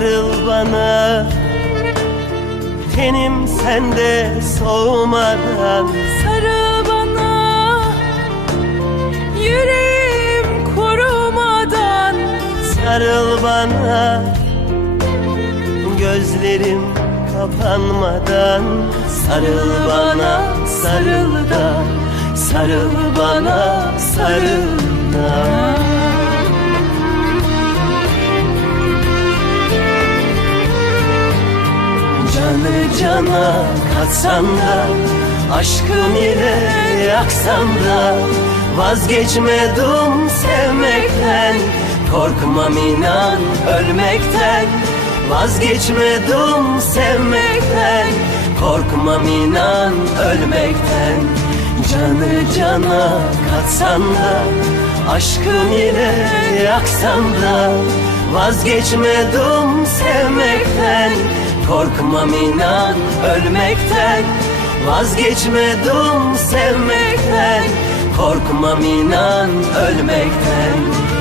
bana. Tenim sende soğumadan Sarıl bana. Yüreğim kurumadan Sarıl bana. Gözlerim kapanmadan. Sarıl bana sarıl da. Sarıl bana sarıl da cana katsan da Aşkın ile yaksan da Vazgeçmedim sevmekten Korkmam inan ölmekten Vazgeçmedim sevmekten Korkmam inan ölmekten. Canı cana katsan da Aşkın ile yaksan da Vazgeçmedim sevmekten Korkmam inan ölmekten. Vazgeçmedim sevmekten. Korkmam inan ölmekten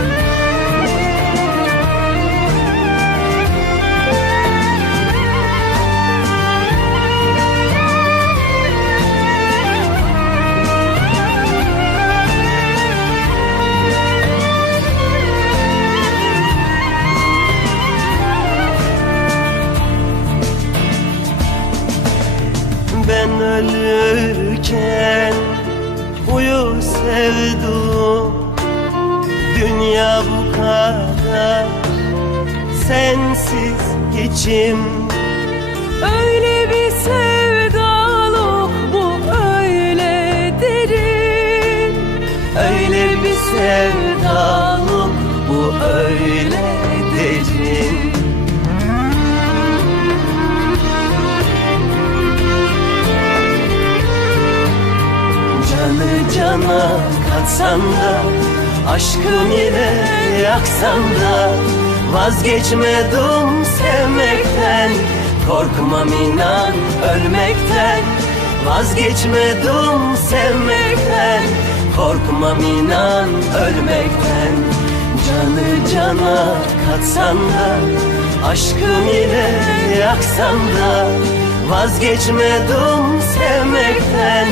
Ben ölürken uyu sevdum Dünya bu kadar sensiz içim katsan da Aşkın ile yaksan da Vazgeçmedim sevmekten Korkmam inan ölmekten Vazgeçmedim sevmekten Korkmam inan ölmekten. Canı cana katsan da Aşkın ile yaksan da Vazgeçmedim sevmekten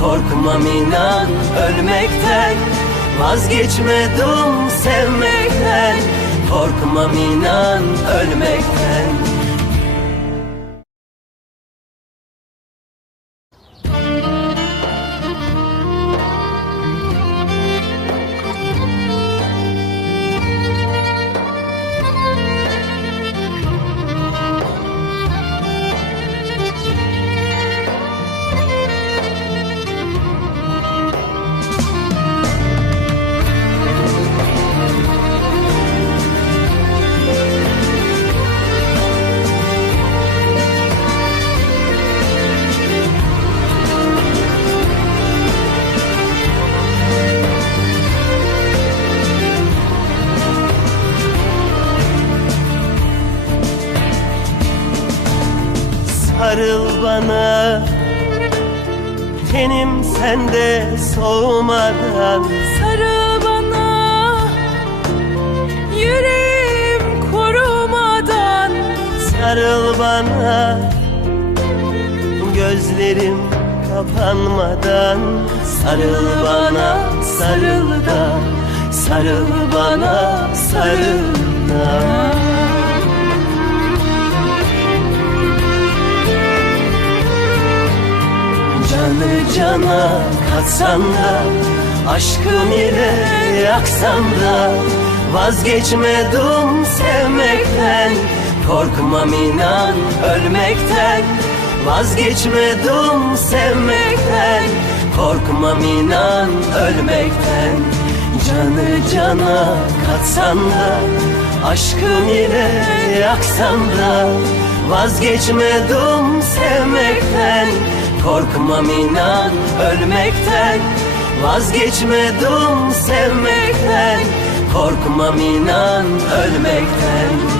Korkmam inan ölmekten Vazgeçmedim sevmekten. Korkmam inan ölmekten Sarıl bana. Tenim sende soğumadan. Sarıl bana. Yüreğim kurumadan Sarıl bana. Gözlerim kapanmadan. Sarıl bana sarıl da. Sarıl bana sarıl da Cana katsan da Aşkın ile yaksan da Vazgeçmedim sevmekten Korkmam inan ölmekten Vazgeçmedim sevmekten Korkmam inan ölmekten. Canı cana katsan da Aşkın ile yaksan da Vazgeçmedim sevmekten Korkmam inan ölmekten Vazgeçmedim sevmekten. Korkmam inan ölmekten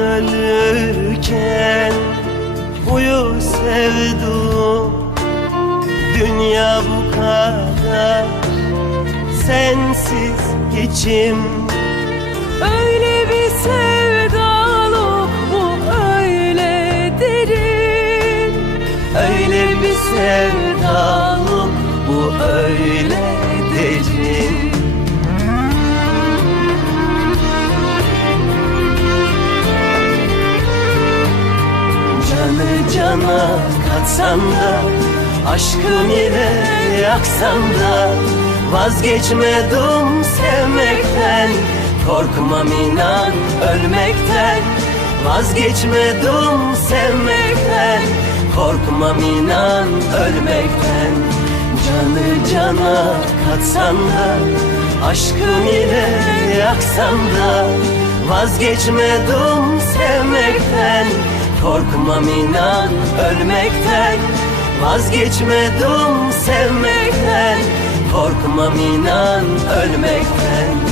ölürken Uyu sevdum Dünya bu kadar Sensiz geçim katsan da Aşkım ile yaksan da Vazgeçmedim sevmekten Korkmam inan ölmekten Vazgeçmedim sevmekten Korkmam inan ölmekten. Canı cana katsan da Aşkım ile yaksan da Vazgeçmedim sevmekten Korkmam inan ölmekten Vazgeçmedim sevmekten. Korkmam inan ölmekten